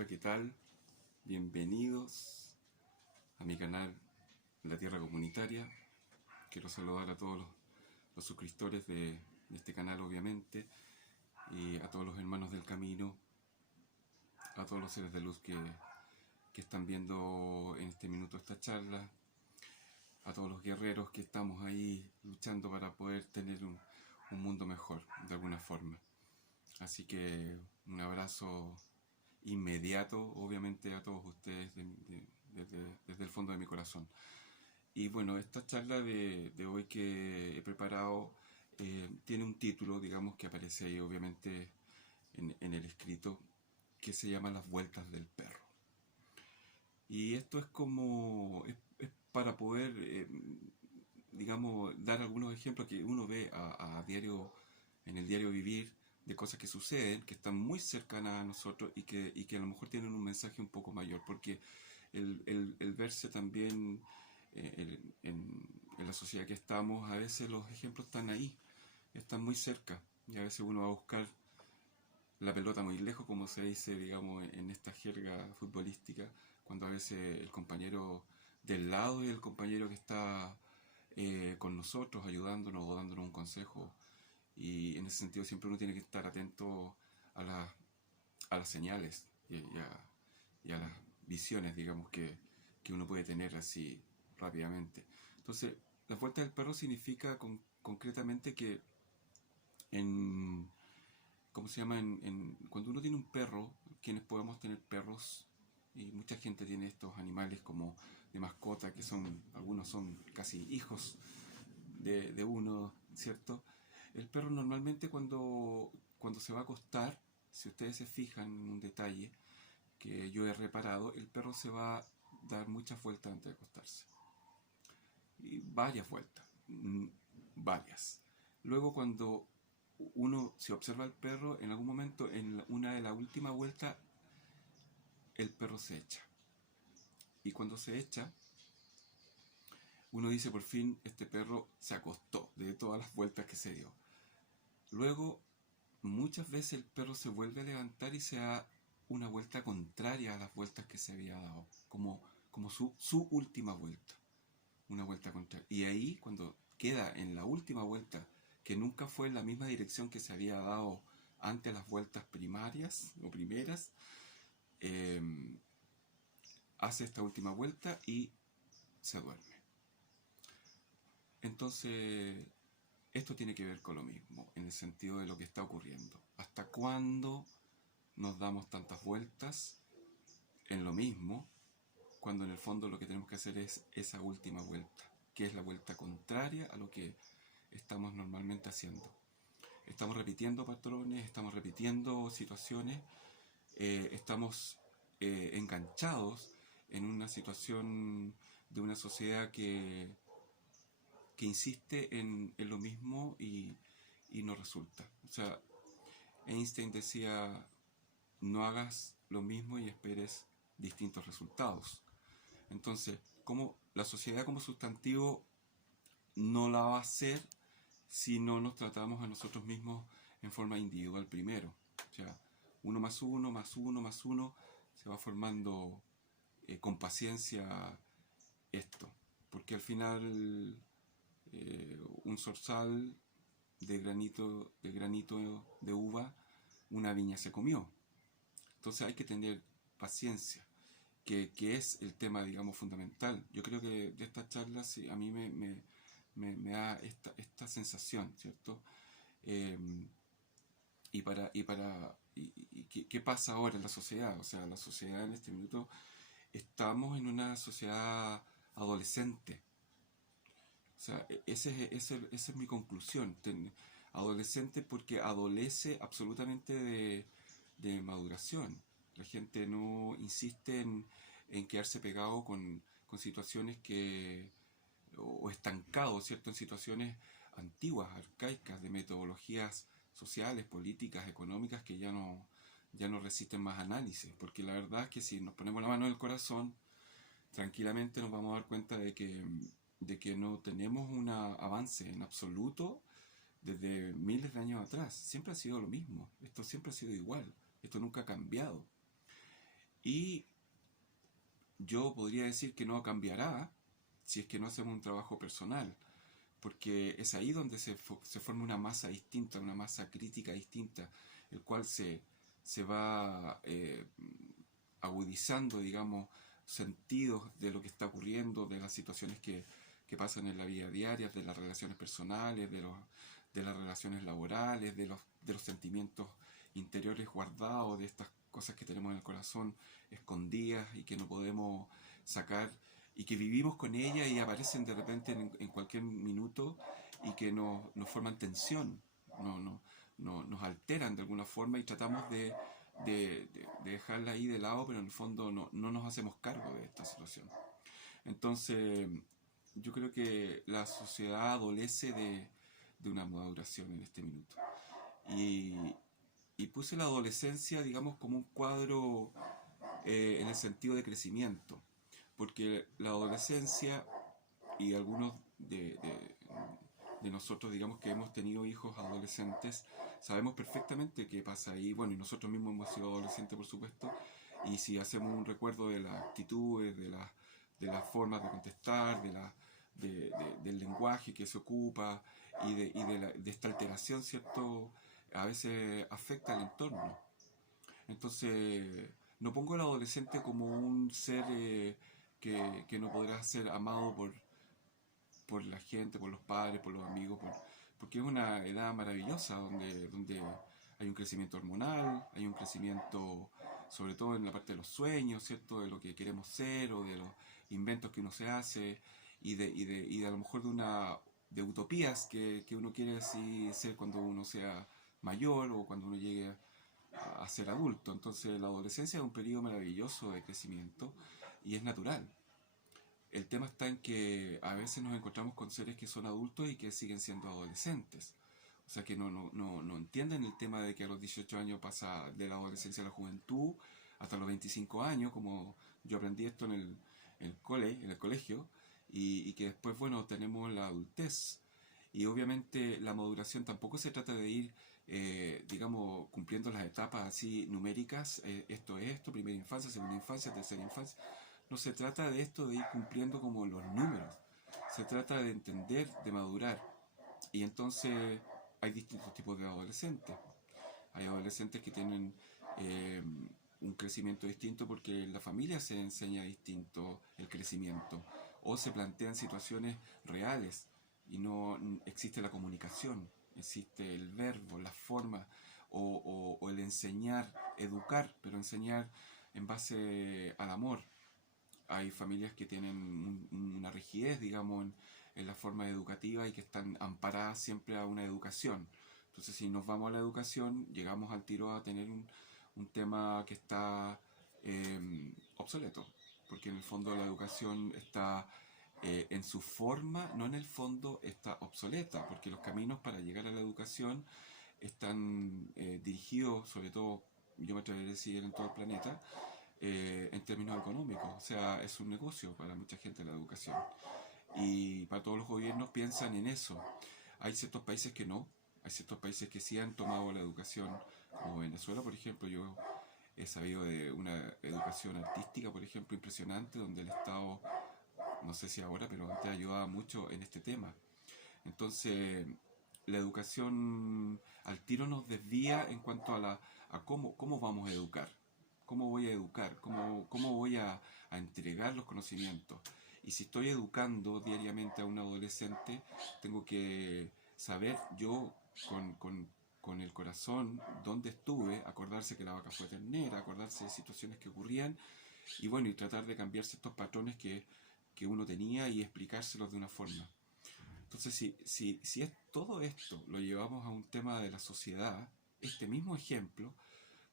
Hola, ¿qué tal? Bienvenidos a mi canal La Tierra Comunitaria. Quiero saludar a todos los suscriptores de este canal, obviamente, y a todos los hermanos del camino, a todos los seres de luz que están viendo en este minuto esta charla, a todos los guerreros que estamos ahí luchando para poder tener un mundo mejor, de alguna forma. Así que un abrazo inmediato, obviamente, a todos ustedes desde el fondo de mi corazón. Y bueno, esta charla de hoy que he preparado tiene un título, digamos, que aparece ahí, obviamente, en el escrito, que se llama Las vueltas del perro. Y esto es como, es para poder, digamos, dar algunos ejemplos que uno ve a diario, en el diario vivir, de cosas que suceden, que están muy cercanas a nosotros y que a lo mejor tienen un mensaje un poco mayor, porque el verse también en la sociedad que estamos, a veces los ejemplos están ahí, están muy cerca, y a veces uno va a buscar la pelota muy lejos, como se dice, digamos, en esta jerga futbolística, cuando a veces el compañero del lado y el compañero que está con nosotros, ayudándonos o dándonos un consejo. Y en ese sentido siempre uno tiene que estar atento a, a las señales y a las visiones, digamos, que uno puede tener así rápidamente. Entonces, la vuelta del perro significa concretamente que en, ¿cómo se llama? Cuando uno tiene un perro, quienes podemos tener perros, y mucha gente tiene estos animales como de mascota, que son, algunos son casi hijos de uno, ¿cierto? El perro normalmente cuando se va a acostar, si ustedes se fijan en un detalle que yo he reparado, el perro se va a dar muchas vueltas antes de acostarse. Y varias vueltas, varias. Luego cuando uno se observa al perro, en algún momento, en una de las últimas vueltas, el perro se echa. Y cuando se echa, uno dice, por fin este perro se acostó de todas las vueltas que se dio. Luego, muchas veces el perro se vuelve a levantar y se da una vuelta contraria a las vueltas que se había dado, como su última vuelta, una vuelta contraria. Y ahí, cuando queda en la última vuelta, que nunca fue en la misma dirección que se había dado antes las vueltas primarias o primeras, hace esta última vuelta y se duerme. Entonces, esto tiene que ver con lo mismo, en el sentido de lo que está ocurriendo. ¿Hasta cuándo nos damos tantas vueltas en lo mismo, cuando en el fondo lo que tenemos que hacer es esa última vuelta, que es la vuelta contraria a lo que estamos normalmente haciendo? Estamos repitiendo patrones, estamos repitiendo situaciones, estamos enganchados en una situación de una sociedad que insiste en lo mismo y no resulta. O sea, Einstein decía, no hagas lo mismo y esperes distintos resultados. Entonces, como la sociedad como sustantivo no la va a hacer si no nos tratamos a nosotros mismos en forma individual primero. O sea, uno más uno, más uno, más uno, se va formando con paciencia esto. Porque al final un zorzal de granito de uva, una viña se comió. Entonces hay que tener paciencia, que es el tema, digamos, fundamental. Yo creo que de estas charlas sí, a mí me da esta sensación, ¿cierto? Eh, ¿Qué pasa ahora en la sociedad? O sea, la sociedad en este minuto, estamos en una sociedad adolescente. O sea, esa es mi conclusión. Adolescente porque adolece absolutamente de maduración. La gente no insiste en quedarse pegado con situaciones o estancado, ¿cierto? En situaciones antiguas, arcaicas, de metodologías sociales, políticas, económicas que ya no resisten más análisis. Porque la verdad es que si nos ponemos la mano en el corazón, tranquilamente nos vamos a dar cuenta de que no tenemos un avance en absoluto desde miles de años atrás. Siempre ha sido lo mismo, esto siempre ha sido igual, esto nunca ha cambiado. Y yo podría decir que no cambiará si es que no hacemos un trabajo personal, porque es ahí donde se forma una masa distinta, una masa crítica distinta, el cual se va agudizando, digamos, sentidos de lo que está ocurriendo, de las situaciones que pasan en la vida diaria, de las relaciones personales, de las relaciones laborales, de los sentimientos interiores guardados, de estas cosas que tenemos en el corazón escondidas y que no podemos sacar y que vivimos con ellas y aparecen de repente en cualquier minuto y que nos forman tensión, nos alteran de alguna forma y tratamos de dejarla ahí de lado, pero en el fondo no nos hacemos cargo de esta situación. Entonces, yo creo que la sociedad adolece de una maduración en este minuto. Y, y puse la adolescencia, digamos, como un cuadro en el sentido de crecimiento, porque la adolescencia y algunos de nosotros, digamos que hemos tenido hijos adolescentes, sabemos perfectamente qué pasa ahí. Bueno, y nosotros mismos hemos sido adolescentes, por supuesto, y si hacemos un recuerdo de las actitudes, de las formas de contestar, del lenguaje que se ocupa de esta alteración, ¿cierto? A veces afecta al entorno. Entonces, no pongo al adolescente como un ser que no podrá ser amado por la gente, por los padres, por los amigos, porque es una edad maravillosa donde hay un crecimiento hormonal, hay un crecimiento sobre todo en la parte de los sueños, ¿cierto? De lo que queremos ser o de los inventos que uno se hace y de a lo mejor de utopías que uno quiere así ser cuando uno sea mayor o cuando uno llegue a ser adulto. Entonces la adolescencia es un periodo maravilloso de crecimiento y es natural. El tema está en que a veces nos encontramos con seres que son adultos y que siguen siendo adolescentes. O sea que no entienden el tema de que a los 18 años pasa de la adolescencia a la juventud hasta los 25 años, como yo aprendí esto en el colegio, y que después, bueno, tenemos la adultez. Y obviamente la maduración tampoco se trata de ir, digamos, cumpliendo las etapas así numéricas, esto es esto, primera infancia, segunda infancia, tercera infancia. No se trata de esto de ir cumpliendo como los números, se trata de entender, de madurar. Y entonces hay distintos tipos de adolescentes. Hay adolescentes que tienen eh, un crecimiento distinto porque en la familia se enseña distinto el crecimiento o se plantean situaciones reales y no existe la comunicación, existe el verbo, la forma o el enseñar, educar, pero enseñar en base al amor. Hay familias que tienen una rigidez, digamos, en la forma educativa y que están amparadas siempre a una educación. Entonces, si nos vamos a la educación, llegamos al tiro a tener un tema que está obsoleto, porque en el fondo la educación está en su forma, no en el fondo, está obsoleta, porque los caminos para llegar a la educación están dirigidos, sobre todo, yo me atrevería a decir, en todo el planeta, en términos económicos. O sea, es un negocio para mucha gente la educación. Y para todos los gobiernos piensan en eso. Hay ciertos países que no, hay ciertos países que sí han tomado la educación, como Venezuela, por ejemplo. Yo he sabido de una educación artística, por ejemplo, impresionante, donde el Estado, no sé si ahora, pero antes ayudaba mucho en este tema. Entonces, la educación al tiro nos desvía en cuanto a cómo vamos a educar, cómo voy a educar, cómo voy a entregar los conocimientos. Y si estoy educando diariamente a un adolescente, tengo que saber yo con el corazón dónde estuve, acordarse que la vaca fue ternera, acordarse de situaciones que ocurrían y bueno, y tratar de cambiar ciertos patrones que uno tenía y explicárselos de una forma. Entonces, si es todo esto lo llevamos a un tema de la sociedad, este mismo ejemplo,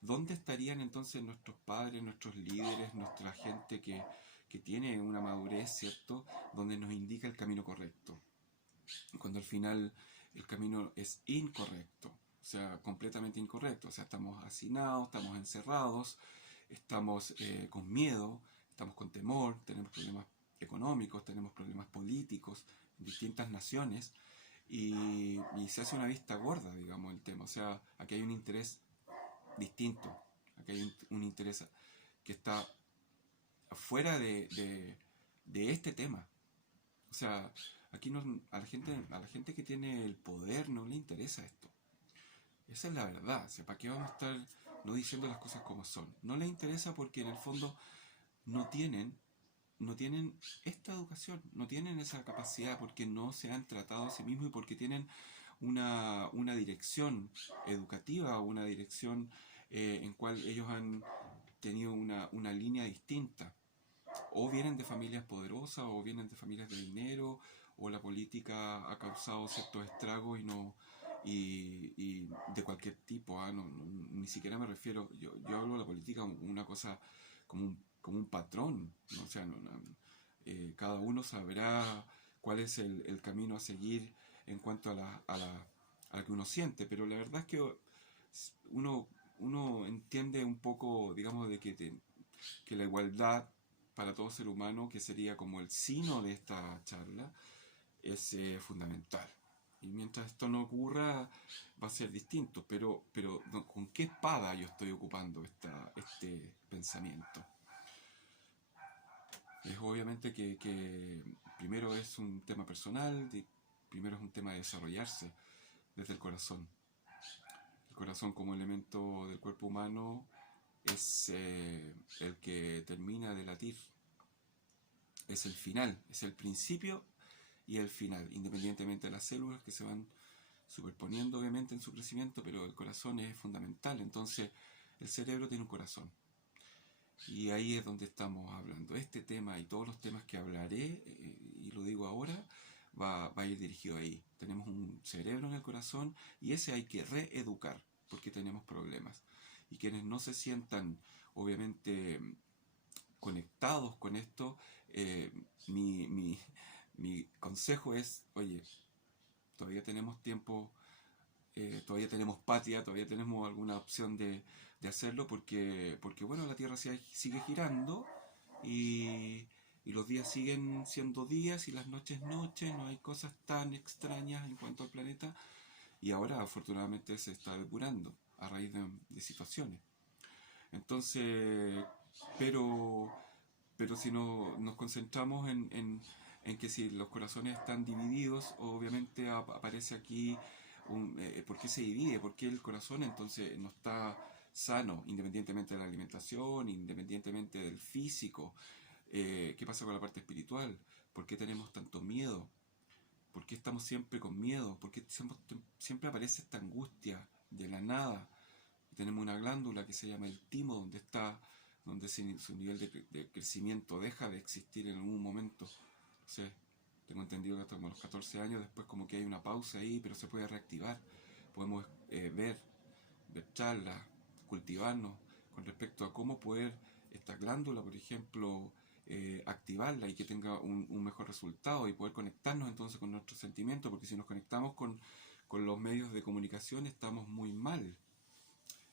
¿dónde estarían entonces nuestros padres, nuestros líderes, nuestra gente que tiene una madurez, ¿cierto? Donde nos indica el camino correcto. Cuando al final el camino es incorrecto, o sea, completamente incorrecto. O sea, estamos hacinados, estamos encerrados, estamos con miedo, estamos con temor, tenemos problemas económicos, tenemos problemas políticos en distintas naciones y se hace una vista gorda, digamos, el tema. O sea, aquí hay un interés distinto, aquí hay un interés que está fuera de este tema. O sea, aquí no, a la gente que tiene el poder no le interesa esto. Esa es la verdad. O sea, ¿para qué vamos a estar no diciendo las cosas como son? No les interesa porque en el fondo no tienen, no tienen esta educación, no tienen esa capacidad porque no se han tratado a sí mismos y porque tienen una dirección educativa, una dirección en cual ellos han tenido una línea distinta. O vienen de familias poderosas, o vienen de familias de dinero, o la política ha causado ciertos estragos y de cualquier tipo. Ni siquiera me refiero, yo hablo de la política como una cosa, como un patrón, ¿no? O sea, cada uno sabrá cuál es el camino a seguir en cuanto a la que uno siente, pero la verdad es que uno, uno entiende un poco, digamos, de que la igualdad para todo ser humano, que sería como el sino de esta charla, es fundamental. Y mientras esto no ocurra, va a ser distinto. Pero ¿con qué espada yo estoy ocupando este pensamiento? Es obviamente que primero es un tema personal, primero es un tema de desarrollarse desde el corazón. El corazón como elemento del cuerpo humano es el que termina de latir, es el final, es el principio y el final, independientemente de las células que se van superponiendo obviamente en su crecimiento, pero el corazón es fundamental. Entonces el cerebro tiene un corazón y ahí es donde estamos hablando. Este tema y todos los temas que hablaré, y lo digo ahora, va a ir dirigido ahí. Tenemos un cerebro en el corazón y ese hay que reeducar porque tenemos problemas. Y quienes no se sientan obviamente conectados con esto, mi consejo es, oye, todavía tenemos tiempo, todavía tenemos patria, todavía tenemos alguna opción de hacerlo porque bueno, la Tierra sigue girando y los días siguen siendo días y las noches noches, no hay cosas tan extrañas en cuanto al planeta y ahora afortunadamente se está depurando a raíz de situaciones. Entonces, pero pero si no, nos concentramos en que si los corazones están divididos, obviamente aparece aquí por qué se divide, por qué el corazón entonces no está sano, independientemente de la alimentación, independientemente del físico. ¿Qué pasa con la parte espiritual? ¿Por qué tenemos tanto miedo? ¿Por qué estamos siempre con miedo? ¿Por qué siempre aparece esta angustia de la nada? Tenemos una glándula que se llama el timo, donde su nivel de crecimiento deja de existir en algún momento. O sea, tengo entendido que hasta como los 14 años después como que hay una pausa ahí, pero se puede reactivar. Podemos ver charlas, cultivarnos con respecto a cómo poder esta glándula, por ejemplo, activarla y que tenga un mejor resultado y poder conectarnos entonces con nuestros sentimientos, porque si nos conectamos con los medios de comunicación estamos muy mal.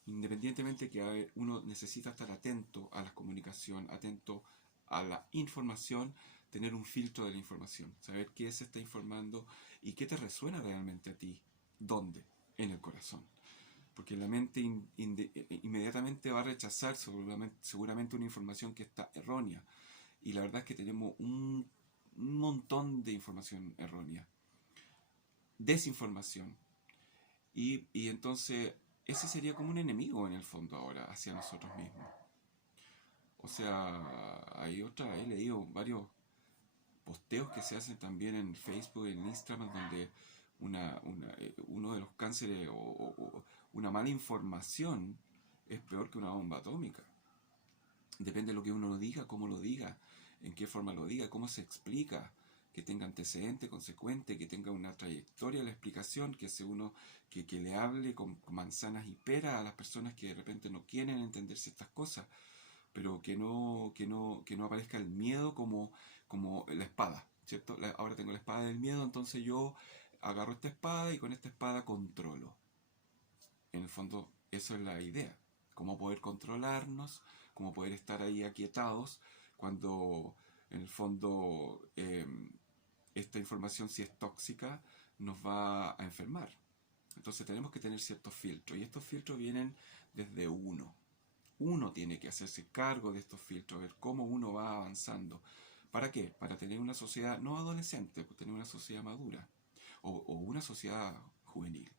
Independientemente que uno necesita estar atento a la comunicación, atento a la información, tener un filtro de la información, saber qué se está informando y qué te resuena realmente a ti, dónde, en el corazón. Porque la mente inmediatamente va a rechazar seguramente una información que está errónea. Y la verdad es que tenemos un montón de información errónea, desinformación. Y entonces ese sería como un enemigo en el fondo ahora hacia nosotros mismos. O sea, he leído varios posteos que se hacen también en Facebook, en Instagram, donde uno de los cánceres o una mala información es peor que una bomba atómica. Depende de lo que uno lo diga, cómo lo diga, en qué forma lo diga, cómo se explica, que tenga antecedente, consecuente, que tenga una trayectoria la explicación, que le hable con manzanas y peras a las personas que de repente no quieren entender ciertas cosas, pero que no aparezca el miedo como la espada, ¿cierto? Ahora tengo la espada del miedo, entonces yo agarro esta espada y con esta espada controlo. En el fondo, eso es la idea. Cómo poder controlarnos, cómo poder estar ahí aquietados cuando en el fondo esta información, si es tóxica, nos va a enfermar. Entonces tenemos que tener ciertos filtros y estos filtros vienen desde uno. uno tiene que hacerse cargo de estos filtros, ver cómo uno va avanzando. ¿Para qué? Para tener una sociedad no adolescente, pues tener una sociedad madura o una sociedad juvenil,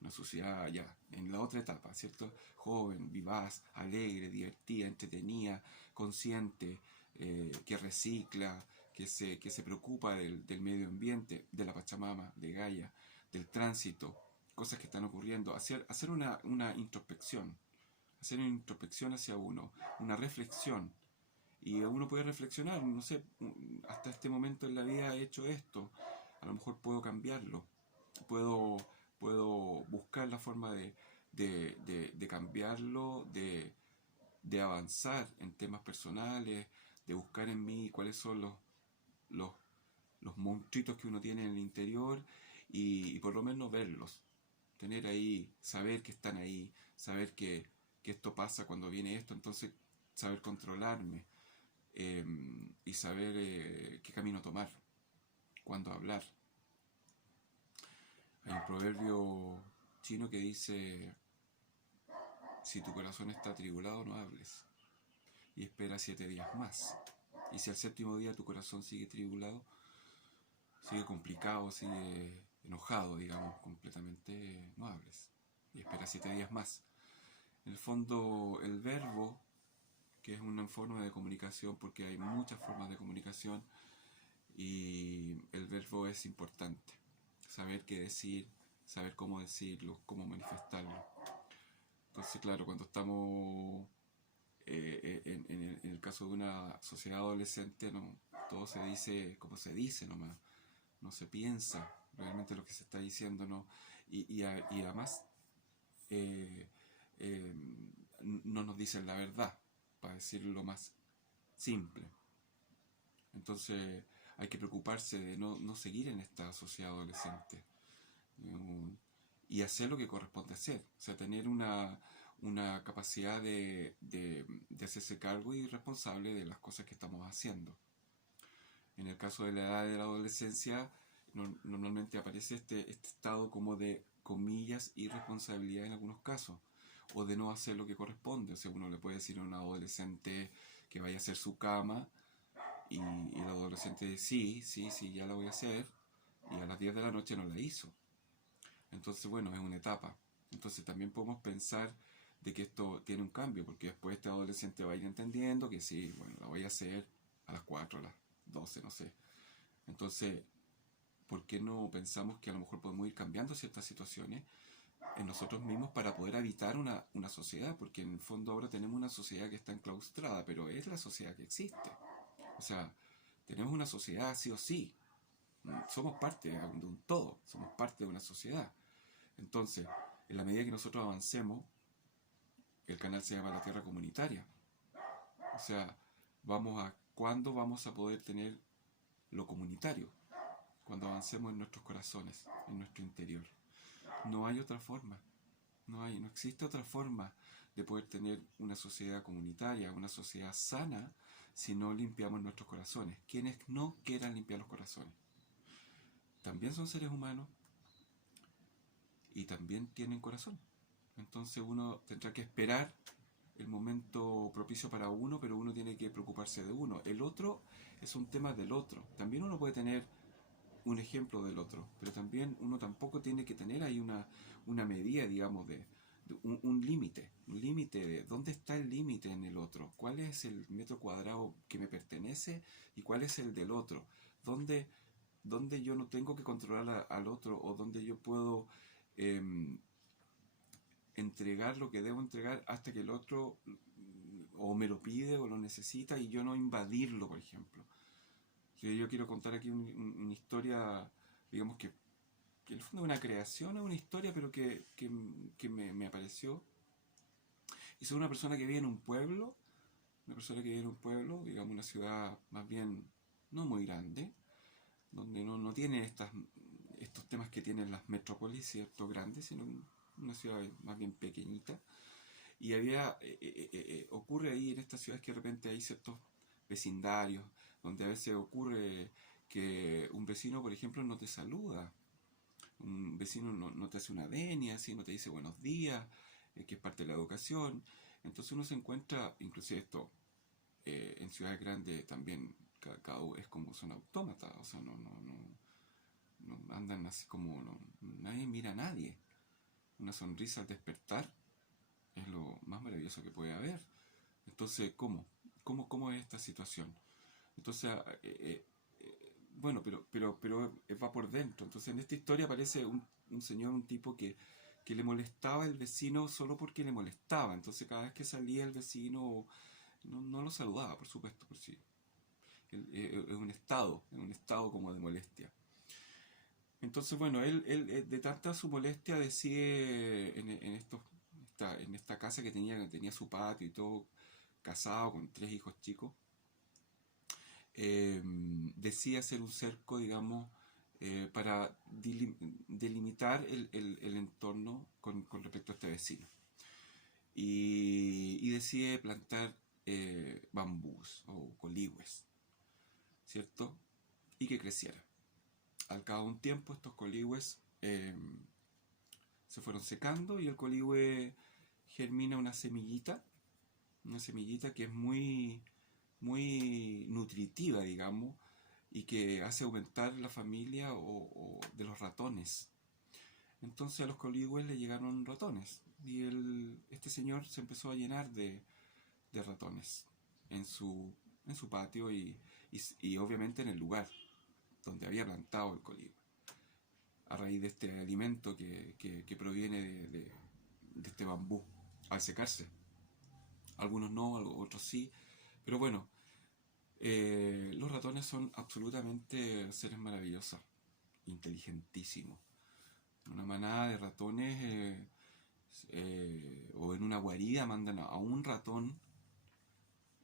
una sociedad ya en la otra etapa, ¿cierto? Joven, vivaz, alegre, divertida, entretenida, consciente, que recicla, que se preocupa del medio ambiente, de la Pachamama, de Gaia, del tránsito, cosas que están ocurriendo, hacer una introspección, hacer una introspección hacia uno, una reflexión. Y uno puede reflexionar, no sé, hasta este momento en la vida he hecho esto, a lo mejor puedo cambiarlo, puedo, puedo buscar la forma de cambiarlo, de avanzar en temas personales, de buscar en mí cuáles son los, los monstruitos que uno tiene en el interior y por lo menos verlos, tener ahí, saber que están ahí, saber que esto pasa cuando viene esto, entonces saber controlarme eh, y saber qué camino tomar, cuándo hablar. Hay un proverbio chino que dice, si tu corazón está atribulado, no hables y espera 7 días más. Y si al séptimo día tu corazón sigue tribulado, sigue complicado, sigue enojado, digamos, completamente, no hables y espera 7 días más. En el fondo, el verbo, que es una forma de comunicación, porque hay muchas formas de comunicación, y el verbo es importante. Saber qué decir, saber cómo decirlo, cómo manifestarlo. Entonces, claro, cuando estamos en el caso de una sociedad adolescente, no, todo se dice como se dice nomás, no se piensa realmente lo que se está diciendo, no, y además eh, eh, no nos dicen la verdad, para decirlo más simple. Entonces hay que preocuparse de no seguir en esta sociedad adolescente y hacer lo que corresponde hacer, o sea, tener una capacidad de hacerse cargo y responsable de las cosas que estamos haciendo. En el caso de la edad de la adolescencia, normalmente aparece este estado como de comillas irresponsabilidad en algunos casos, o de no hacer lo que corresponde. O sea, uno le puede decir a un adolescente que vaya a hacer su cama, y el adolescente dice, sí, ya la voy a hacer, y a las 10 de la noche no la hizo. Entonces, bueno, es una etapa. Entonces también podemos pensar de que esto tiene un cambio, porque después este adolescente va a ir entendiendo que sí, bueno, la voy a hacer a las 4, a las 12, no sé. Entonces, ¿por qué no pensamos que a lo mejor podemos ir cambiando ciertas situaciones en nosotros mismos para poder habitar una sociedad? Porque en el fondo ahora tenemos una sociedad que está enclaustrada, pero es la sociedad que existe. O sea, tenemos una sociedad sí o sí. Somos parte de un todo, somos parte de una sociedad. Entonces, en la medida que nosotros avancemos, el canal se llama La Tierra Comunitaria. O sea, ¿cuándo vamos a poder tener lo comunitario? Cuando avancemos en nuestros corazones, en nuestro interior. No hay otra forma, no existe otra forma de poder tener una sociedad comunitaria, una sociedad sana, si no limpiamos nuestros corazones. Quienes no quieran limpiar los corazones también son seres humanos y también tienen corazón. Entonces uno tendrá que esperar el momento propicio para uno, pero uno tiene que preocuparse de uno. El otro es un tema del otro. También uno puede tener un ejemplo del otro, pero también uno tampoco tiene que tener ahí una medida, digamos, de un límite de dónde está el límite en el otro, cuál es el metro cuadrado que me pertenece y cuál es el del otro, dónde yo no tengo que controlar al otro o dónde yo puedo entregar lo que debo entregar hasta que el otro o me lo pide o lo necesita y yo no invadirlo, por ejemplo. Yo quiero contar aquí una historia, digamos que en el fondo es una creación, es una historia, pero que me apareció. Y soy una persona que vive en un pueblo, digamos una ciudad más bien no muy grande, donde no tiene estos temas que tienen las metrópolis, ¿cierto? Grandes, sino una ciudad más bien pequeñita. Y ocurre ahí en estas ciudades que de repente hay ciertos vecindarios, donde a veces ocurre que un vecino, por ejemplo, no te saluda, un vecino no te hace una venia, así, no te dice buenos días, que es parte de la educación, Entonces uno se encuentra, inclusive esto, en ciudades grandes también, cada uno es como son autómatas, o sea, no andan así como, nadie mira a nadie. Una sonrisa al despertar es lo más maravilloso que puede haber. Entonces, ¿cómo es esta situación? Entonces, bueno, pero va por dentro. Entonces, en esta historia aparece un señor, un tipo que le molestaba el vecino solo porque le molestaba. Entonces, cada vez que salía el vecino, no lo saludaba, por supuesto, por sí. Es un estado como de molestia. Entonces, bueno, él de tanta su molestia decide en esta casa que tenía su patio y todo, casado con 3 hijos chicos, decide hacer un cerco, digamos, para delimitar el entorno con respecto a este vecino. Y decide plantar bambús o coligües, ¿cierto? Y que creciera. Al cabo de un tiempo estos coligües se fueron secando y el coligüe germina una semillita que es muy nutritiva, digamos, y que hace aumentar la familia de los ratones. Entonces a los coligües le llegaron ratones y este señor se empezó a llenar de ratones en su patio y obviamente en el lugar donde había plantado el coligüe, a raíz de este alimento que proviene de este bambú al secarse. Algunos no, otros sí, pero bueno, los ratones son absolutamente seres maravillosos, inteligentísimos. Una manada de ratones o en una guarida mandan a un ratón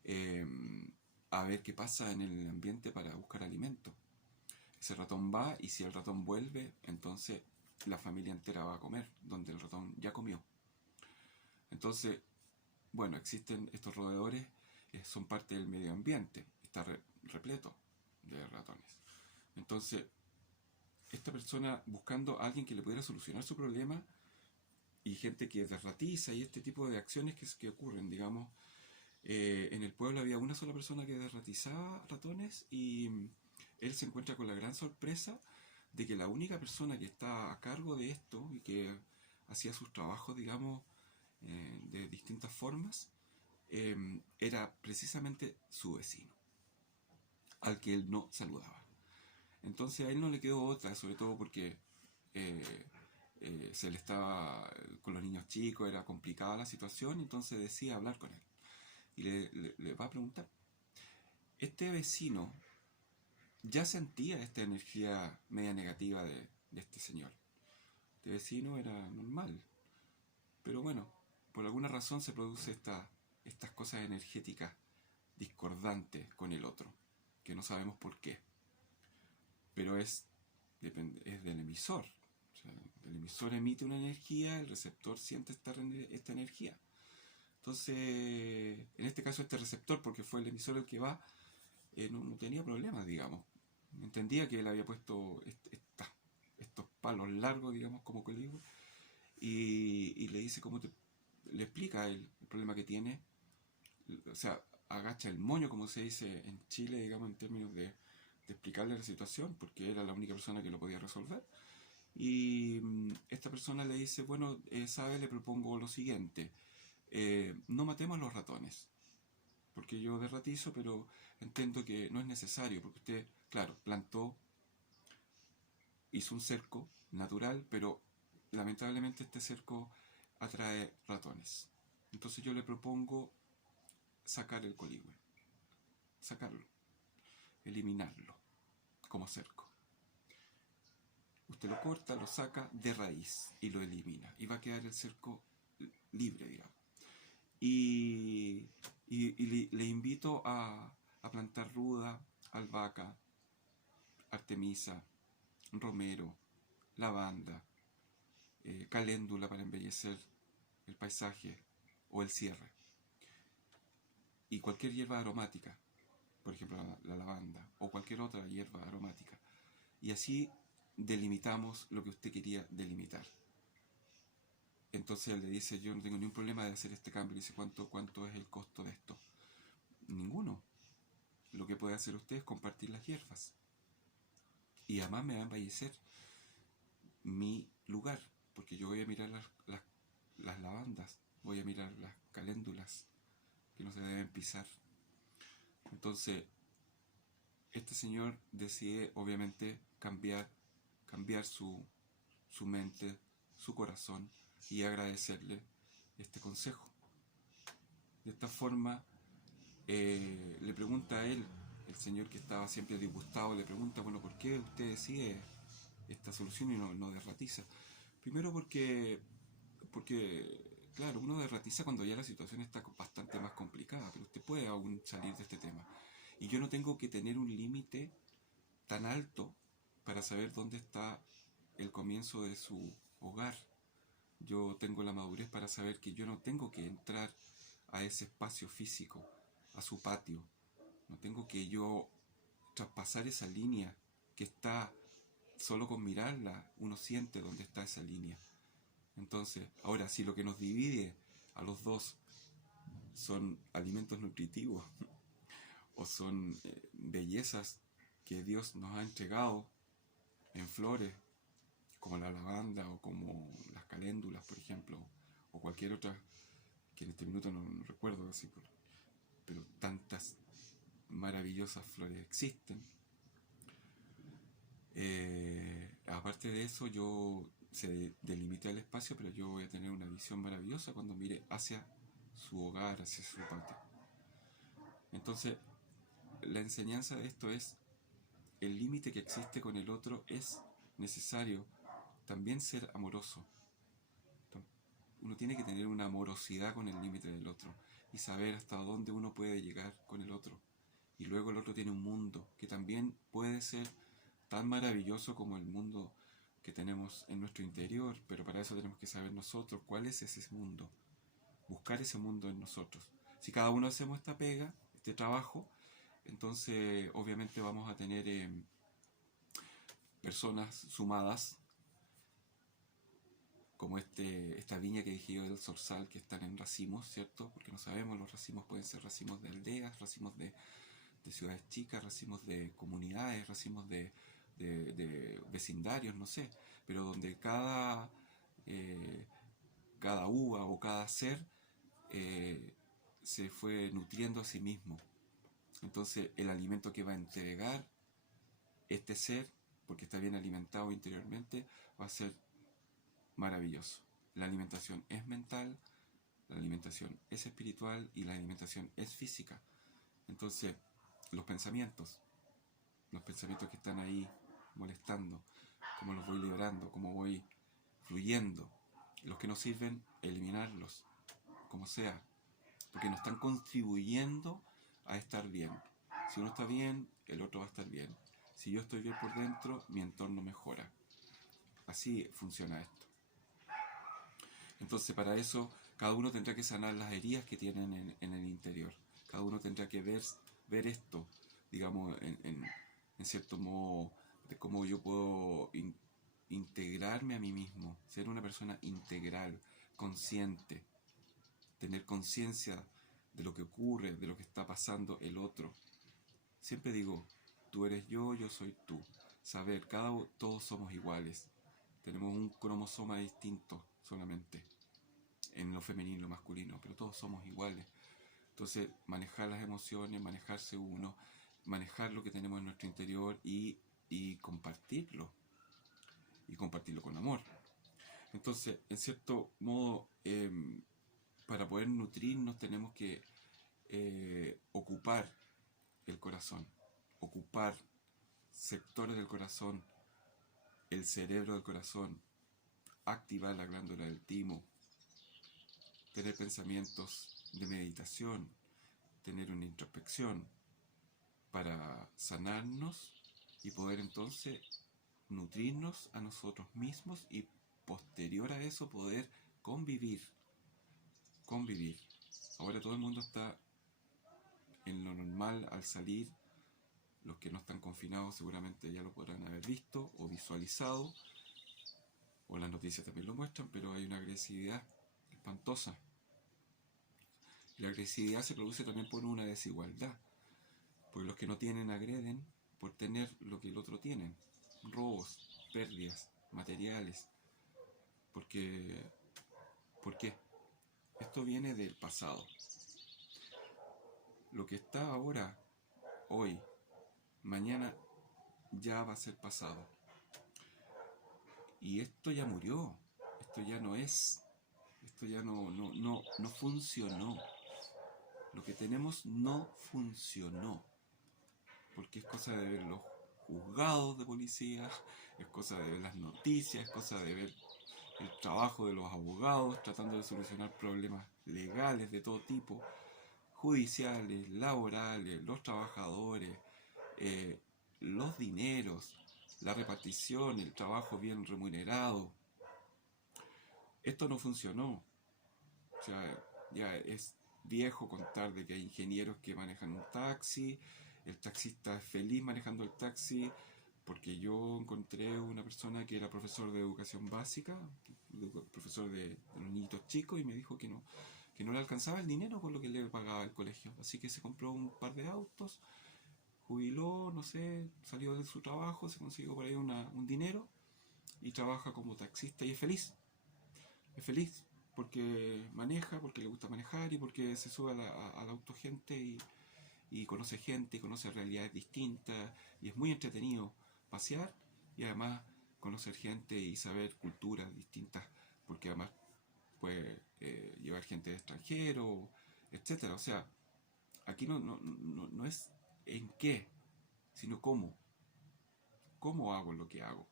eh, a ver qué pasa en el ambiente para buscar alimento. Ese ratón va y si el ratón vuelve, entonces la familia entera va a comer, donde el ratón ya comió. Entonces, bueno, existen estos roedores, son parte del medio ambiente, está repleto de ratones. Entonces, esta persona buscando a alguien que le pudiera solucionar su problema y gente que desratiza y este tipo de acciones que ocurren, digamos, en el pueblo había una sola persona que desratizaba ratones y él se encuentra con la gran sorpresa de que la única persona que está a cargo de esto y que hacía sus trabajos, digamos, de distintas formas, era precisamente su vecino, al que él no saludaba. Entonces a él no le quedó otra, sobre todo porque eh, se le estaba con los niños chicos, era complicada la situación, entonces decide hablar con él y le va a preguntar. Este vecino ya sentía esta energía media negativa de este señor. Este vecino era normal, pero bueno, por alguna razón se produce estas cosas energéticas discordantes con el otro, que no sabemos por qué, pero es del emisor. O sea, el emisor emite una energía, el receptor siente esta energía. Entonces, en este caso este receptor, porque fue el emisor el que va, no tenía problemas, digamos. Entendía que él había puesto estos palos largos, digamos, como coligüe, y le dice le explica el problema que tiene, o sea, agacha el moño, como se dice en Chile, digamos, en términos de explicarle la situación, porque era la única persona que lo podía resolver. Y esta persona le dice, bueno, sabe, le propongo lo siguiente, no matemos a los ratones, porque yo derratizo, pero entiendo que no es necesario, porque usted, claro, plantó, hizo un cerco natural, pero lamentablemente este cerco atrae ratones. Entonces yo le propongo sacar el coligüe, sacarlo, eliminarlo como cerco. Usted lo corta, lo saca de raíz y lo elimina. Y va a quedar el cerco libre, digamos. Y le invito a plantar ruda, albahaca, artemisa, romero, lavanda, caléndula para embellecer el paisaje o el cierre. Y cualquier hierba aromática, por ejemplo la lavanda o cualquier otra hierba aromática. Y así delimitamos lo que usted quería delimitar. entonces él le dice, yo no tengo ningún problema de hacer este cambio. Le dice, ¿cuánto es el costo de esto? Ninguno. Lo que puede hacer usted es compartir las hierbas. Y además me va a embellecer mi lugar, porque yo voy a mirar las lavandas, voy a mirar las caléndulas que no se deben pisar. Entonces, este señor decide obviamente cambiar su mente, su corazón, y agradecerle este consejo. De esta forma, le pregunta a él, el señor que estaba siempre disgustado, le pregunta, bueno, ¿por qué usted decide esta solución y no derratiza? Primero porque, claro, uno derratiza cuando ya la situación está bastante más complicada, pero usted puede aún salir de este tema. Y yo no tengo que tener un límite tan alto para saber dónde está el comienzo de su hogar. Yo tengo la madurez para saber que yo no tengo que entrar a ese espacio físico, a su patio. No tengo que yo traspasar esa línea que está, solo con mirarla uno siente dónde está esa línea. Entonces, ahora, si lo que nos divide a los dos son alimentos nutritivos o son bellezas que Dios nos ha entregado en flores, como la lavanda o como las caléndulas, por ejemplo, o cualquier otra que en este minuto no recuerdo así, pero tantas maravillosas flores existen. Aparte de eso, yo se delimita el espacio, pero yo voy a tener una visión maravillosa cuando mire hacia su hogar, hacia su patio. Entonces, la enseñanza de esto es, el límite que existe con el otro es necesario también ser amoroso. Uno tiene que tener una amorosidad con el límite del otro y saber hasta dónde uno puede llegar con el otro. Y luego el otro tiene un mundo que también puede ser tan maravilloso como el mundo que tenemos en nuestro interior, pero para eso tenemos que saber nosotros cuál es ese mundo, buscar ese mundo en nosotros. Si cada uno hacemos esta pega, este trabajo, entonces obviamente vamos a tener personas sumadas, como esta viña que dije yo del Zorzal, que están en racimos, ¿cierto? Porque no sabemos, los racimos pueden ser racimos de aldeas, racimos de ciudades chicas, racimos de comunidades, racimos de vecindarios, no sé, pero donde cada uva o cada ser se fue nutriendo a sí mismo. Entonces el alimento que va a entregar este ser, porque está bien alimentado interiormente, va a ser maravilloso. La alimentación es mental, la alimentación es espiritual y la alimentación es física. Entonces, los pensamientos que están ahí molestando, cómo los voy liberando, cómo voy fluyendo. Los que no sirven, eliminarlos, como sea, porque no están contribuyendo a estar bien. Si uno está bien, el otro va a estar bien. Si yo estoy bien por dentro, mi entorno mejora. Así funciona esto. Entonces, para eso, cada uno tendrá que sanar las heridas que tienen en el interior. Cada uno tendrá que ver esto, digamos, en cierto modo, de cómo yo puedo integrarme a mí mismo, ser una persona integral, consciente, tener conciencia de lo que ocurre, de lo que está pasando el otro. Siempre digo, tú eres yo soy tú. Saber, todos somos iguales. Tenemos un cromosoma distinto solamente, en lo femenino y lo masculino, pero todos somos iguales. Entonces, manejar las emociones, manejarse uno, manejar lo que tenemos en nuestro interior y compartirlo. Y compartirlo con amor. Entonces, en cierto modo, para poder nutrirnos tenemos que ocupar el corazón, ocupar sectores del corazón, el cerebro del corazón, activar la glándula del timo, tener pensamientos de meditación, tener una introspección para sanarnos y poder entonces nutrirnos a nosotros mismos y posterior a eso poder convivir. Ahora todo el mundo está en lo normal al salir. Los que no están confinados seguramente ya lo podrán haber visto o visualizado. o las noticias también lo muestran, pero hay una agresividad espantosa. La agresividad se produce también por una desigualdad, porque los que no tienen agreden por tener lo que el otro tiene, robos, pérdidas materiales, porque ¿por qué? Esto viene del pasado. Lo que está ahora, hoy, mañana, ya va a ser pasado. Y esto ya murió, esto ya no es, esto ya no funcionó. Lo que tenemos no funcionó, porque es cosa de ver los juzgados de policía, es cosa de ver las noticias, es cosa de ver el trabajo de los abogados tratando de solucionar problemas legales de todo tipo, judiciales, laborales, los trabajadores, los dineros, la repartición, el trabajo bien remunerado. Esto no funcionó. O sea, ya es viejo contar de que hay ingenieros que manejan un taxi, el taxista es feliz manejando el taxi, porque yo encontré una persona que era profesor de educación básica, profesor de los niñitos chicos, y me dijo que no le alcanzaba el dinero con lo que le pagaba el colegio. Así que se compró un par de autos, jubiló, no sé, salió de su trabajo, se consiguió por ahí un dinero y trabaja como taxista y es feliz. Es feliz porque maneja, porque le gusta manejar y porque se sube al auto gente y conoce gente y conoce realidades distintas y es muy entretenido pasear y además conocer gente y saber culturas distintas porque además puede llevar gente de extranjero, etcétera. O sea, aquí no es en qué, sino cómo. ¿Cómo hago lo que hago?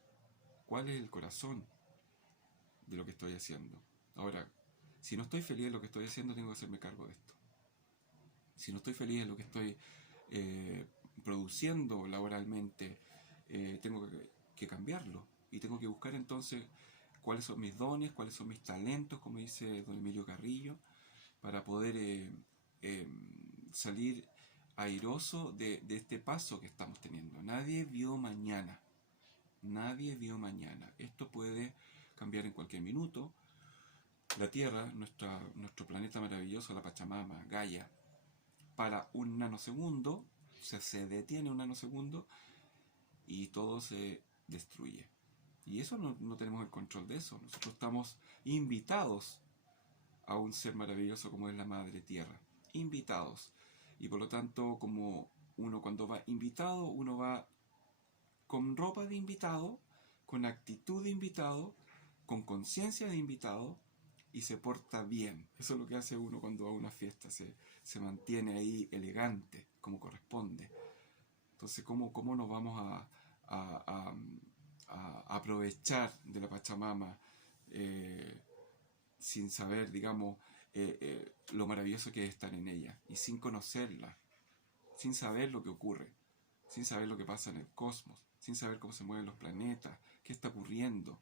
¿Cuál es el corazón de lo que estoy haciendo? Ahora, si no estoy feliz en lo que estoy haciendo, tengo que hacerme cargo de esto. Si no estoy feliz en lo que estoy produciendo laboralmente, tengo que cambiarlo. Y tengo que buscar entonces cuáles son mis dones, cuáles son mis talentos, como dice don Emilio Carrillo, para poder salir airoso de este paso que estamos teniendo. Nadie vio mañana. Nadie vio mañana. Esto puede cambiar en cualquier minuto. La Tierra, nuestro planeta maravilloso, la Pachamama, Gaia, para un nanosegundo, se detiene un nanosegundo y todo se destruye. Y eso no tenemos el control de eso. Nosotros estamos invitados a un ser maravilloso como es la Madre Tierra. Invitados. Y por lo tanto, como uno cuando va invitado, uno va con ropa de invitado, con actitud de invitado, con conciencia de invitado y se porta bien. Eso es lo que hace uno cuando va a una fiesta, se mantiene ahí elegante, como corresponde. Entonces, ¿cómo nos vamos a aprovechar de la Pachamama sin saber, digamos, lo maravilloso que es estar en ella y sin conocerla, sin saber lo que ocurre, sin saber lo que pasa en el cosmos, sin saber cómo se mueven los planetas, qué está ocurriendo,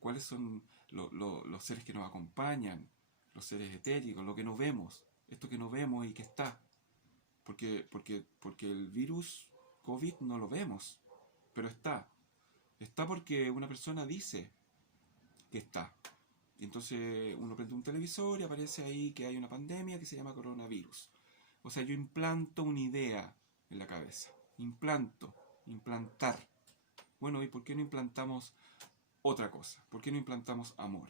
cuáles son los seres que nos acompañan, los seres etéricos, lo que no vemos, esto que no vemos y que está. Porque el virus COVID no lo vemos, pero está. Está porque una persona dice que está. Y entonces uno prende un televisor y aparece ahí que hay una pandemia que se llama coronavirus. O sea, yo implanto una idea en la cabeza. Implantar. Bueno, ¿y por qué no implantamos otra cosa? ¿Por qué no implantamos amor?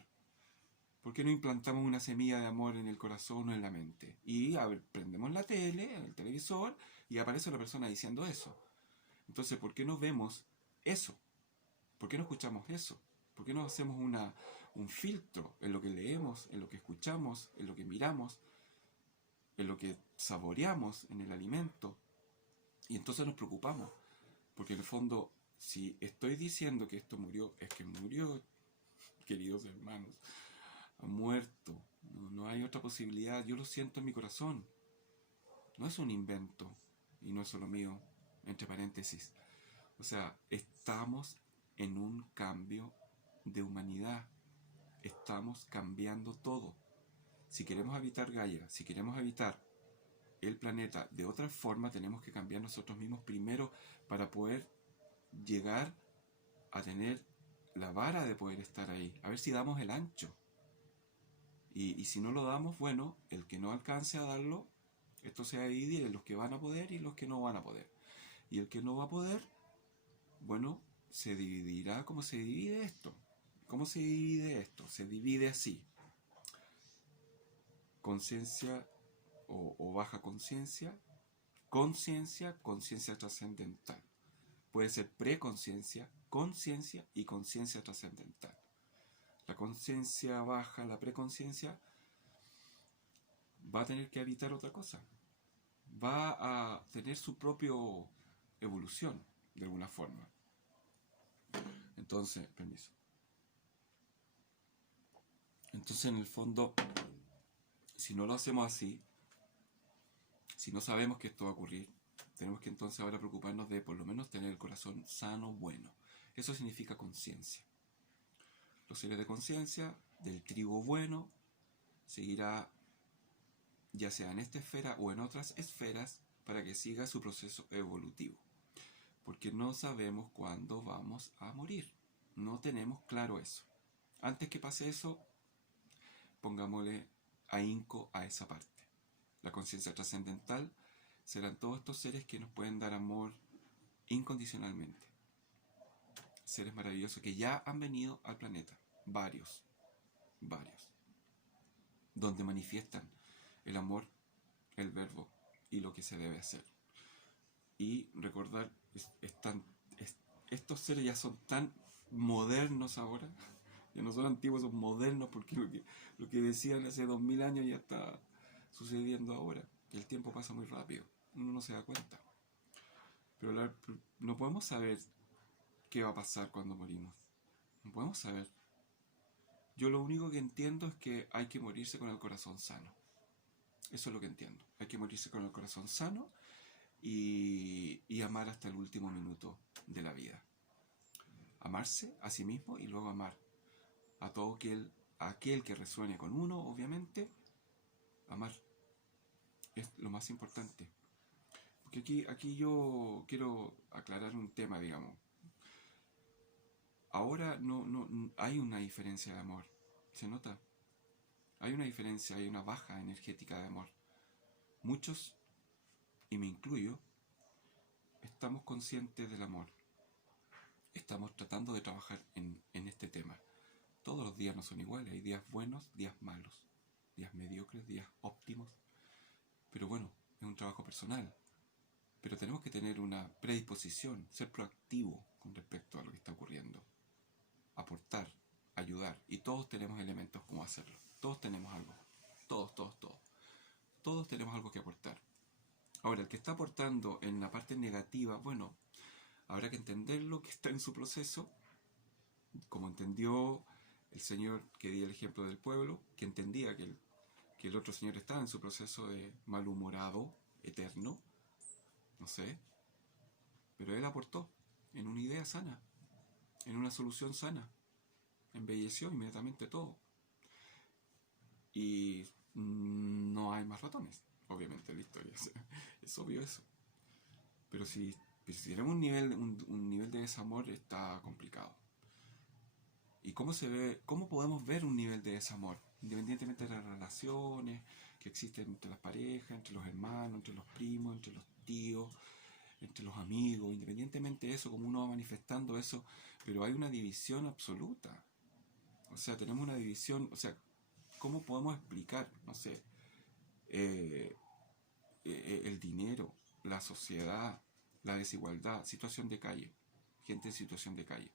¿Por qué no implantamos una semilla de amor en el corazón o en la mente? Y prendemos la tele, el televisor, y aparece la persona diciendo eso. Entonces, ¿por qué no vemos eso? ¿Por qué no escuchamos eso? ¿Por qué no hacemos un filtro en lo que leemos, en lo que escuchamos, en lo que miramos, en lo que saboreamos en el alimento? Y entonces nos preocupamos. Porque en el fondo, si estoy diciendo que esto murió, es que murió, queridos hermanos. Ha muerto. No hay otra posibilidad. Yo lo siento en mi corazón. No es un invento. Y no es solo mío. Entre paréntesis. O sea, estamos en un cambio de humanidad. Estamos cambiando todo. Si queremos habitar Gaia, si queremos habitar el planeta de otra forma, tenemos que cambiar nosotros mismos primero para poder llegar a tener la vara de poder estar ahí, a ver si damos el ancho. Y si no lo damos, bueno, el que no alcance a darlo, esto se va a dividir en los que van a poder y los que no van a poder. Y el que no va a poder, bueno, se dividirá como se divide esto. ¿Cómo se divide esto? Se divide así. Conciencia o baja conciencia, conciencia, conciencia trascendental. Puede ser preconciencia, conciencia y conciencia trascendental. La conciencia baja, la preconciencia, va a tener que habitar otra cosa. Va a tener su propia evolución, de alguna forma. Entonces, permiso. Entonces, en el fondo, si no lo hacemos así, si no sabemos que esto va a ocurrir, tenemos que entonces ahora preocuparnos de por lo menos tener el corazón sano, bueno. Eso significa conciencia. Los seres de conciencia, del trigo bueno, seguirá ya sea en esta esfera o en otras esferas para que siga su proceso evolutivo. Porque no sabemos cuándo vamos a morir. No tenemos claro eso. Antes que pase eso, pongámosle ahínco a esa parte. La conciencia trascendental serán todos estos seres que nos pueden dar amor incondicionalmente. Seres maravillosos que ya han venido al planeta. Varios. Donde manifiestan el amor, el verbo y lo que se debe hacer. Y recordar, estos seres ya son tan modernos ahora, ya no son antiguos, son modernos, porque lo que decían hace 2000 años ya está sucediendo ahora. El tiempo pasa muy rápido, uno no se da cuenta. Pero no podemos saber qué va a pasar cuando morimos. No podemos saber. Yo lo único que entiendo es que hay que morirse con el corazón sano. Eso es lo que entiendo. Hay que morirse con el corazón sano y amar hasta el último minuto de la vida. Amarse a sí mismo y luego amar a todo aquel que resuene con uno, obviamente. Amar es lo más importante. Porque aquí yo quiero aclarar un tema, digamos. Ahora no hay una diferencia de amor. ¿Se nota? Hay una diferencia, hay una baja energética de amor. Muchos, y me incluyo, estamos conscientes del amor. Estamos tratando de trabajar en este tema. Todos los días no son iguales. Hay días buenos, días malos, días mediocres, días óptimos. Pero bueno, es un trabajo personal. Pero tenemos que tener una predisposición, ser proactivo con respecto a lo que está ocurriendo. Aportar, ayudar. Y todos tenemos elementos como hacerlo. Todos tenemos algo. Todos. Todos tenemos algo que aportar. Ahora, el que está aportando en la parte negativa, bueno, habrá que entenderlo, que está en su proceso, como entendió el señor que di el ejemplo del pueblo, que entendía que el otro señor estaba en su proceso de malhumorado, eterno, no sé, pero él aportó en una idea sana, en una solución sana, embelleció inmediatamente todo. Y no hay más ratones, obviamente, en la historia, es obvio eso. Pero si tenemos un nivel de desamor, está complicado. ¿Y cómo podemos ver un nivel de desamor? Independientemente de las relaciones que existen entre las parejas, entre los hermanos, entre los primos, entre los tíos, entre los amigos, independientemente de eso, como uno va manifestando eso, pero hay una división absoluta. O sea, tenemos una división, o sea, ¿cómo podemos explicar, no sé, el dinero, la sociedad, la desigualdad, situación de calle, gente en situación de calle,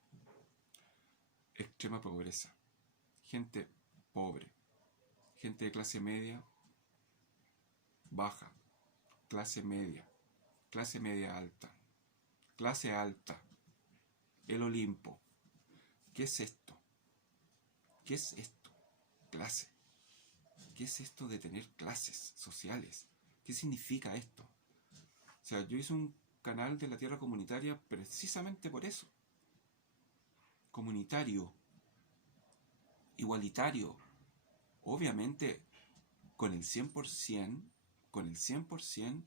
extrema pobreza, gente pobre, gente de clase media, baja, clase media alta, clase alta, el Olimpo? ¿Qué es esto? ¿Qué es esto? Clase. ¿Qué es esto de tener clases sociales? ¿Qué significa esto? O sea, yo hice un canal de la Tierra Comunitaria precisamente por eso. Comunitario, igualitario, obviamente con el 100%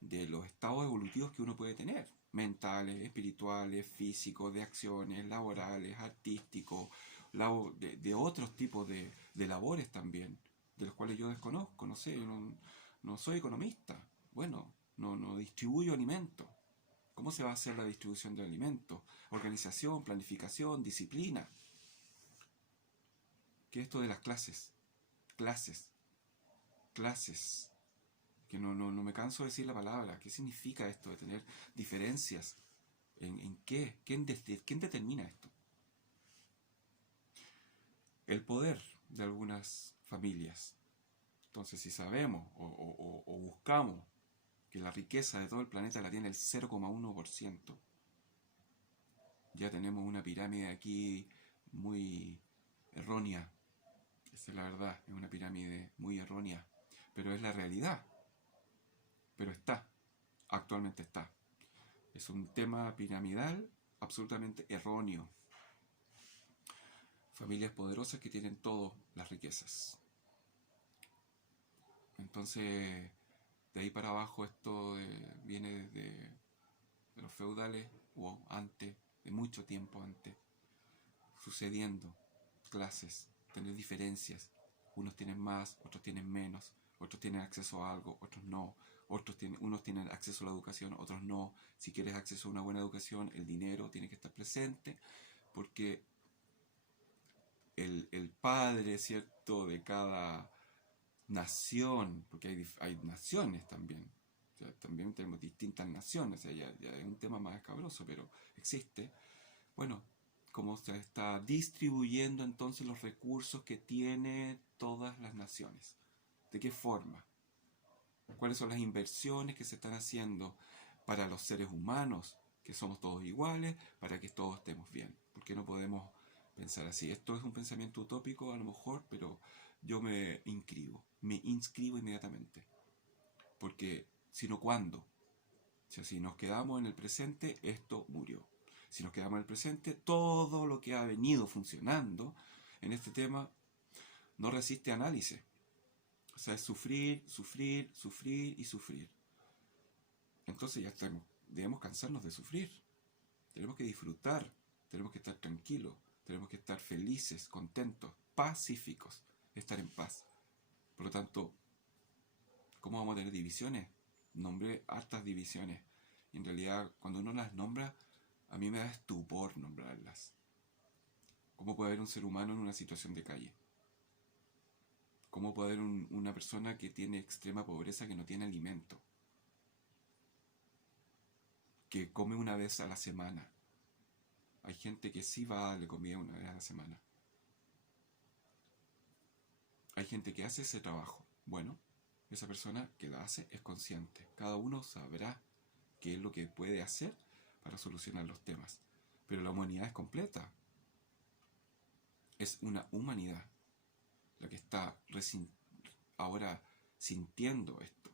de los estados evolutivos que uno puede tener. mentales, espirituales, físicos, de acciones, laborales, artísticos, de otros tipos de labores también, de los cuales yo desconozco, no sé, yo no soy economista, bueno, no distribuyo alimentos. ¿Cómo se va a hacer la distribución de alimentos? Organización, planificación, disciplina. ¿Qué es esto de las clases? Clases. Clases. Que no me canso de decir la palabra. ¿Qué significa esto de tener diferencias? ¿En qué? ¿Quién determina esto? El poder de algunas familias. Entonces, si sabemos o buscamos que la riqueza de todo el planeta la tiene el 0,1%, ya tenemos una pirámide aquí muy errónea. Esa es la verdad, es una pirámide muy errónea, pero es la realidad. Pero está, actualmente está. Es un tema piramidal absolutamente erróneo. Familias poderosas que tienen todas las riquezas. Entonces, de ahí para abajo esto viene de los feudales o antes, de mucho tiempo antes, sucediendo clases, tener diferencias. Unos tienen más, otros tienen menos, otros tienen acceso a algo, otros no. Unos tienen acceso a la educación, otros no. Si quieres acceso a una buena educación, el dinero tiene que estar presente, porque el padre, ¿cierto?, de cada nación, porque hay naciones también, o sea, también tenemos distintas naciones, o sea, ya es un tema más escabroso, pero existe. Bueno, cómo se está distribuyendo entonces los recursos que tienen todas las naciones. ¿De qué forma? ¿Cuáles son las inversiones que se están haciendo para los seres humanos, que somos todos iguales, para que todos estemos bien? Porque no podemos pensar así. Esto es un pensamiento utópico a lo mejor, pero yo me inscribo inmediatamente. Porque si no, ¿cuándo? O sea, si nos quedamos en el presente, esto murió. Si nos quedamos en el presente, todo lo que ha venido funcionando en este tema no resiste análisis. O sea, es sufrir, sufrir, sufrir y sufrir. Entonces ya debemos cansarnos de sufrir. Tenemos que disfrutar, tenemos que estar tranquilos, tenemos que estar felices, contentos, pacíficos, estar en paz. Por lo tanto, ¿cómo vamos a tener divisiones? Nombré hartas divisiones. Y en realidad, cuando uno las nombra, a mí me da estupor nombrarlas. ¿Cómo puede haber un ser humano en una situación de calle? ¿Cómo puede haber una persona que tiene extrema pobreza, que no tiene alimento? Que come una vez a la semana. Hay gente que sí va a darle comida una vez a la semana. Hay gente que hace ese trabajo. Bueno, esa persona que la hace es consciente. Cada uno sabrá qué es lo que puede hacer para solucionar los temas. Pero la humanidad es completa. Es una humanidad la que está ahora sintiendo esto.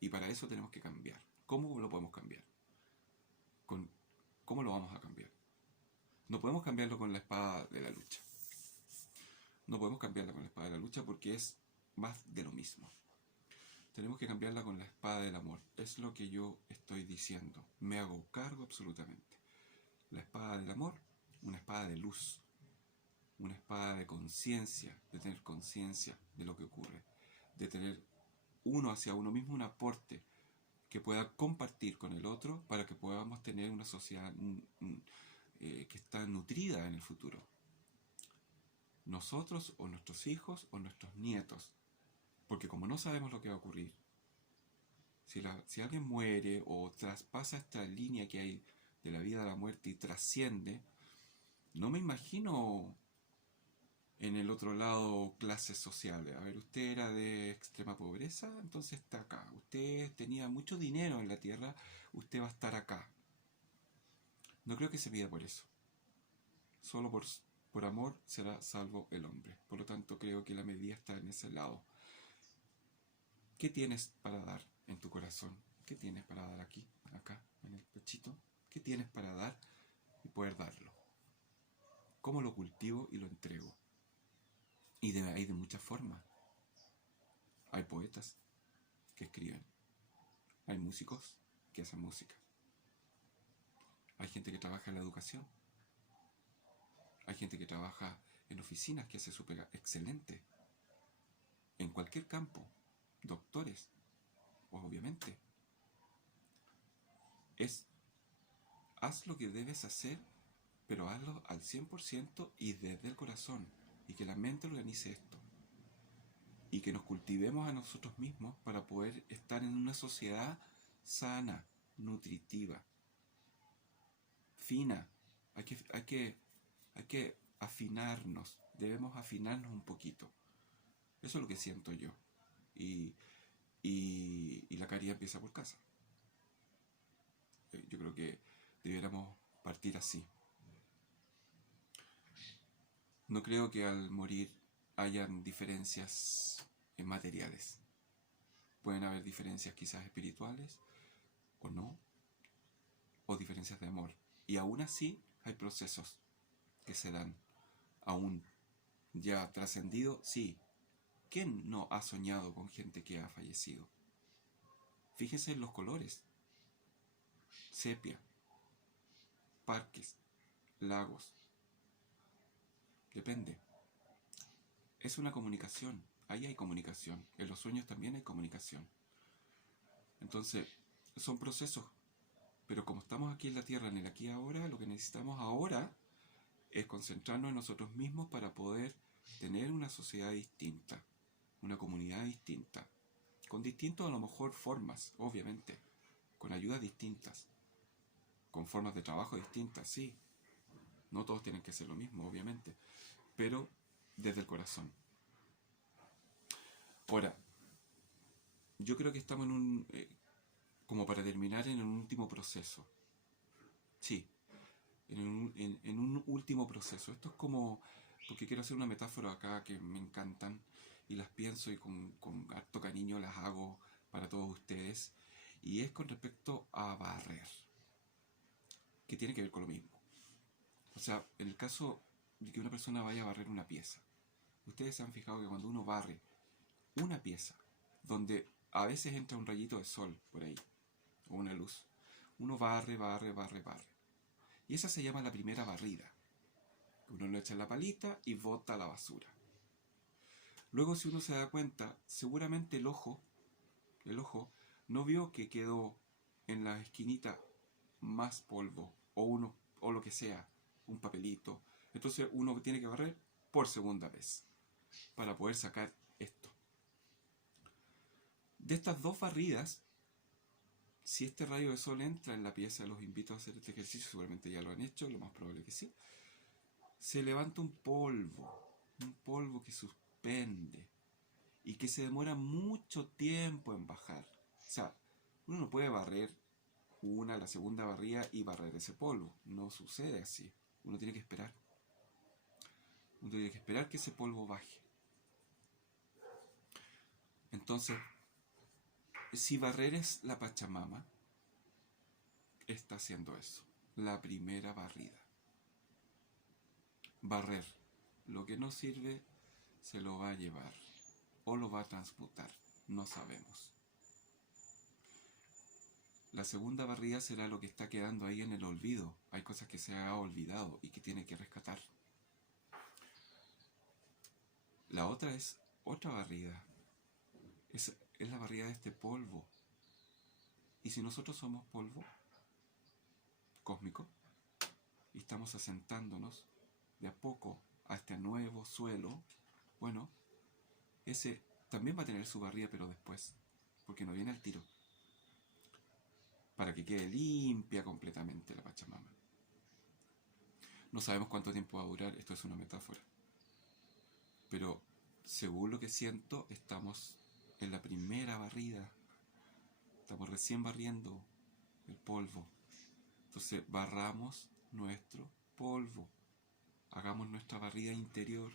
Y para eso tenemos que cambiar. ¿Cómo lo podemos cambiar? ¿Cómo lo vamos a cambiar? No podemos cambiarlo con la espada de la lucha. No podemos cambiarla con la espada de la lucha porque es más de lo mismo. Tenemos que cambiarla con la espada del amor. Es lo que yo estoy diciendo. Me hago cargo absolutamente. La espada del amor, una espada de luz. Una espada de conciencia, de tener conciencia de lo que ocurre. De tener uno hacia uno mismo un aporte que pueda compartir con el otro para que podamos tener una sociedad que está nutrida en el futuro. Nosotros o nuestros hijos o nuestros nietos. Porque como no sabemos lo que va a ocurrir, si alguien muere o traspasa esta línea que hay de la vida a la muerte y trasciende, no me imagino en el otro lado clases sociales. A ver, usted era de extrema pobreza, entonces está acá. Usted tenía mucho dinero en la tierra, usted va a estar acá. No creo que se pida por eso. Solo por amor será salvo el hombre. Por lo tanto, creo que la medida está en ese lado. ¿Qué tienes para dar en tu corazón? ¿Qué tienes para dar aquí, acá, en el pechito? ¿Qué tienes para dar y poder darlo? ¿Cómo lo cultivo y lo entrego? Y hay de muchas formas. Hay poetas que escriben. Hay músicos que hacen música. Hay gente que trabaja en la educación. Hay gente que trabaja en oficinas que hace su pega excelente. En cualquier campo. Doctores, obviamente. Haz lo que debes hacer, pero hazlo al 100% y desde el corazón. Y que la mente organice esto. Y que nos cultivemos a nosotros mismos para poder estar en una sociedad sana, nutritiva, fina. Hay que afinarnos. Debemos afinarnos un poquito. Eso es lo que siento yo. Y la caridad empieza por casa. Yo creo que debiéramos partir así. No creo que al morir hayan diferencias materiales. Pueden haber diferencias quizás espirituales o no, o diferencias de amor. Y aún así hay procesos que se dan. Aún ya trascendido, sí. ¿Quién no ha soñado con gente que ha fallecido? Fíjense en los colores. Sepia, parques, lagos. Depende. Es una comunicación. Ahí hay comunicación. En los sueños también hay comunicación. Entonces, son procesos. Pero como estamos aquí en la Tierra, en el aquí y ahora, lo que necesitamos ahora es concentrarnos en nosotros mismos para poder tener una sociedad distinta, una comunidad distinta, con distintas a lo mejor formas, obviamente, con ayudas distintas, con formas de trabajo distintas, sí. No todos tienen que ser lo mismo, obviamente, pero desde el corazón. Ahora, yo creo que estamos en un, como para terminar, en un último proceso. Sí, en un último proceso. Esto es como, porque quiero hacer una metáfora acá que me encantan y las pienso y con harto cariño las hago para todos ustedes. Y es con respecto a barrer, que tiene que ver con lo mismo. O sea, en el caso de que una persona vaya a barrer una pieza, ustedes se han fijado que cuando uno barre una pieza, donde a veces entra un rayito de sol por ahí, o una luz, uno barre, barre, barre, barre. Y esa se llama la primera barrida. Uno lo echa en la palita y bota la basura. Luego, si uno se da cuenta, seguramente el ojo no vio que quedó en la esquinita más polvo, o lo que sea, un papelito. Entonces uno tiene que barrer por segunda vez para poder sacar esto. De estas dos barridas, si este rayo de sol entra en la pieza, los invito a hacer este ejercicio, seguramente ya lo han hecho, lo más probable que sí. Se levanta un polvo que suspende y que se demora mucho tiempo en bajar. O sea, uno no puede barrer la segunda barrida y barrer ese polvo. No sucede así. Uno tiene que esperar. Uno tiene que esperar que ese polvo baje. Entonces, si barrer es la Pachamama, está haciendo eso. La primera barrida. Barrer. Lo que no sirve se lo va a llevar o lo va a transmutar. No sabemos. La segunda barrida será lo que está quedando ahí en el olvido. Hay cosas que se ha olvidado y que tiene que rescatar. La otra es otra barrida. Es la barrida de este polvo. Y si nosotros somos polvo cósmico y estamos asentándonos de a poco a este nuevo suelo, bueno, ese también va a tener su barrida, pero después, porque no viene al tiro, para que quede limpia completamente la Pachamama. No sabemos cuánto tiempo va a durar, esto es una metáfora, pero según lo que siento, estamos en la primera barrida, estamos recién barriendo el polvo. Entonces barramos nuestro polvo, hagamos nuestra barrida interior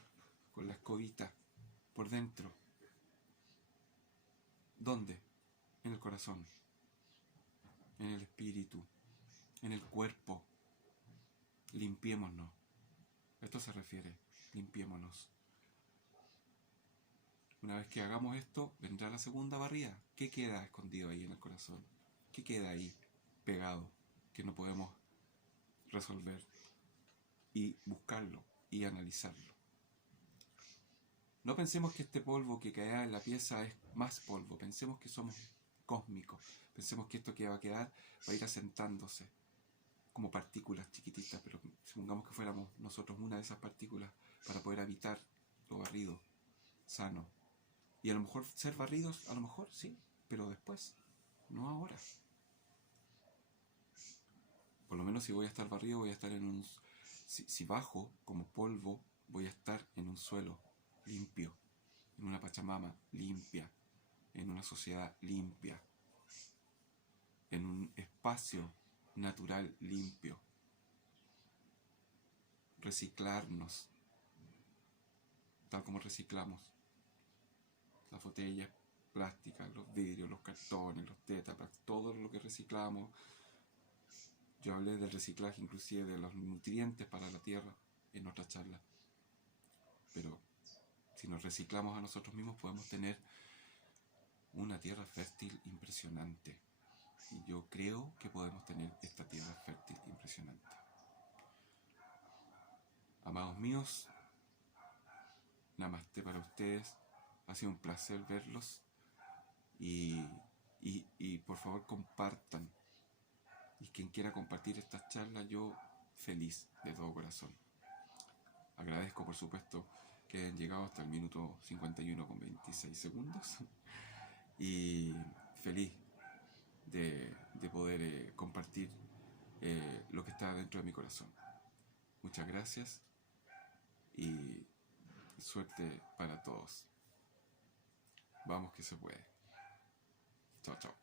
con la escobita por dentro. ¿Dónde? En el corazón, en el espíritu, en el cuerpo. Limpiémonos. Esto se refiere, limpiémonos. Una vez que hagamos esto, vendrá la segunda barrida. ¿Qué queda escondido ahí en el corazón? ¿Qué queda ahí pegado que no podemos resolver y buscarlo y analizarlo. No pensemos que este polvo que cae en la pieza es más polvo, pensemos que somos cósmicos, pensemos que esto que va a quedar va a ir asentándose como partículas chiquititas, pero supongamos que fuéramos nosotros una de esas partículas para poder habitar lo barrido, sano. Y a lo mejor ser barridos, a lo mejor sí, pero después, no ahora. Por lo menos si voy a estar barrido, voy a estar en un... Si bajo como polvo, voy a estar en un suelo limpio, en una Pachamama limpia, en una sociedad limpia, en un espacio natural limpio. Reciclarnos, tal como reciclamos las botellas plásticas, los vidrios, los cartones, los tetrapacks, todo lo que reciclamos. Yo hablé del reciclaje inclusive de los nutrientes para la tierra en otra charla. Pero si nos reciclamos a nosotros mismos podemos tener una tierra fértil impresionante. Y yo creo que podemos tener esta tierra fértil impresionante. Amados míos, namaste para ustedes. Ha sido un placer verlos. Y por favor compartan. Y quien quiera compartir estas charlas, yo feliz de todo corazón. Agradezco por supuesto que hayan llegado hasta el minuto 51 con 26 segundos. Y feliz de poder compartir lo que está dentro de mi corazón. Muchas gracias y suerte para todos. Vamos que se puede. Chao, chao.